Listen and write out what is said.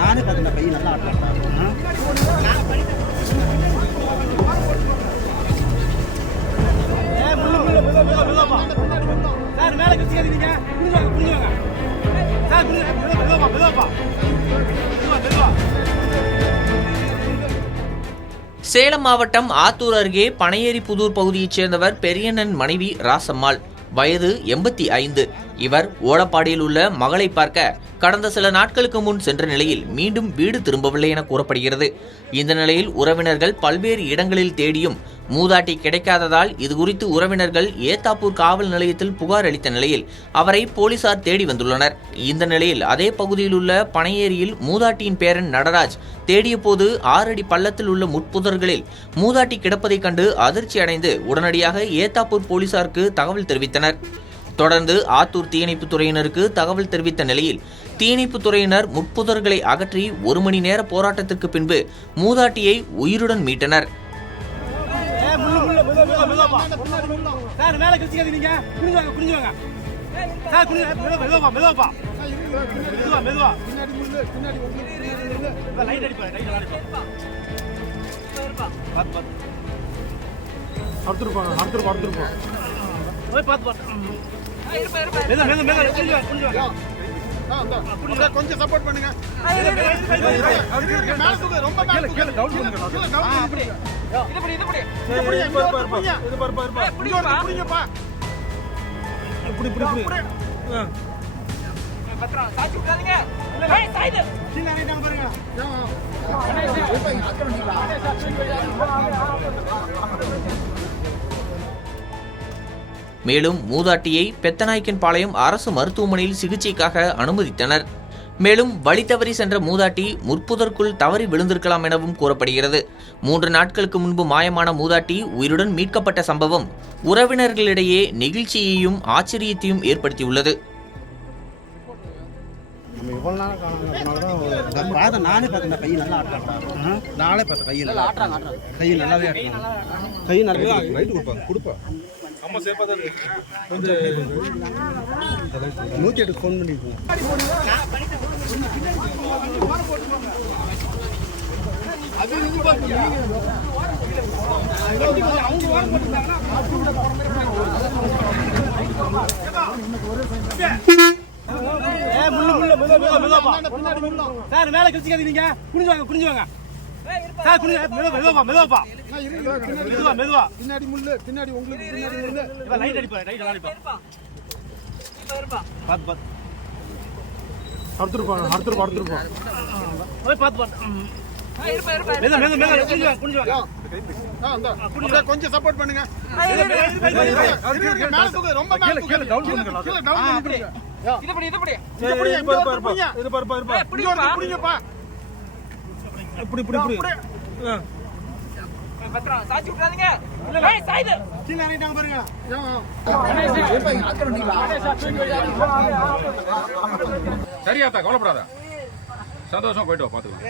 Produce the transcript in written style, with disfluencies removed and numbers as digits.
நானே பார்த்தேன் கை நல்லா ஆட்டலாம். சார் மேலே கட்டிக்காதீங்க. புரிஞ்சுவாங்க சார். மெதுவாப்பா. சேலம் மாவட்டம் ஆத்தூர் அருகே பனையேரி புதூர் பகுதியைச் சேர்ந்தவர் பெரியண்ணன் மனைவி ராசம்மாள், வயது 85. இவர் ஓலப்பாடியில் உள்ள மகளை பார்க்க கடந்த சில நாட்களுக்கு முன் சென்ற நிலையில் மீண்டும் வீடு திரும்பவில்லை என கூறப்படுகிறது. இந்த நிலையில் உறவினர்கள் பல்வேறு இடங்களில் தேடியும் மூதாட்டி கிடைக்காததால் இதுகுறித்து உறவினர்கள் ஏத்தாப்பூர் காவல் நிலையத்தில் புகார் அளித்த நிலையில் அவரை போலீசார் தேடி வந்துள்ளனர். இந்த நிலையில் அதே பகுதியில் உள்ள பனையேரியில் மூதாட்டியின் பேரன் நடராஜ் தேடிய போது 6 அடி பள்ளத்தில் உள்ள முட்புதர்களில் மூதாட்டி கிடப்பதைக் கண்டு அதிர்ச்சி அடைந்து உடனடியாக ஏத்தாப்பூர் போலீசாருக்கு தகவல் தெரிவித்தனர். தொடர்ந்து ஆத்தூர் தீயணைப்பு துறையினருக்கு தகவல் தெரிவித்த நிலையில் தீயணைப்பு துறையினர் முட்புதர்களை அகற்றி 1 மணி நேர போராட்டத்திற்கு பின்பு மூதாட்டியை உயிருடன் மீட்டனர். சார் மேலே கட்டிக்காதீங்க. புரிஞ்சுவாங்க சார். மெதுவாப்பா. மெதுவா. லைட் அடிப்பா. அடுத்துருப்போம். போய் பார்த்து கொஞ்சம் சப்போர்ட் பண்ணுங்க. மேலும் மூதாட்டியை பெத்தநாயக்கன்பாளையம் அரசு மருத்துவமனையில் சிகிச்சைக்காக அனுமதித்தனர். மேலும் வழி தவறி சென்ற மூதாட்டி முற்புதற்குள் தவறி விழுந்திருக்கலாம் எனவும் கூறப்படுகிறது. 3 நாட்களுக்கு முன்பு மாயமான மூதாட்டி உயிருடன் மீட்கப்பட்ட சம்பவம் உறவினர்களிடையே நெகிழ்ச்சியையும் ஆச்சரியத்தையும் ஏற்படுத்தியுள்ளது. நானே பார்த்தேன் கை நல்லா ஆட்டலாம். நானே பார்த்தேன் கை நல்லாவே ஆட்டலாம். கை நல்லா கொடுப்பா. அம்மா சேஃபா தான் இருக்கு. கொஞ்சம் 108 ஃபோன் பண்ணிருக்கோம். அது நீங்க பாருங்க. அவங்க வார போட்டுட்டாங்கன்னா ஆத்து கூட போற மாதிரி மெதுவாப்பா. சார் மேலே கட்டிக்காதீங்க. புரிஞ்சுவாங்க சார். மெதுவாப்பா. மெதுவா. பின்னாடி உங்களுக்கு லைட் அடிப்பா. பார்த்து அடுத்துருப்போம். போய் பார்த்து கொஞ்சம் சப்போர்ட் பண்ணுங்க. சரியாத்தா, கவலைப்படாத. சந்தோஷமா போயிட்டு வா, பாத்துக்கலாம்.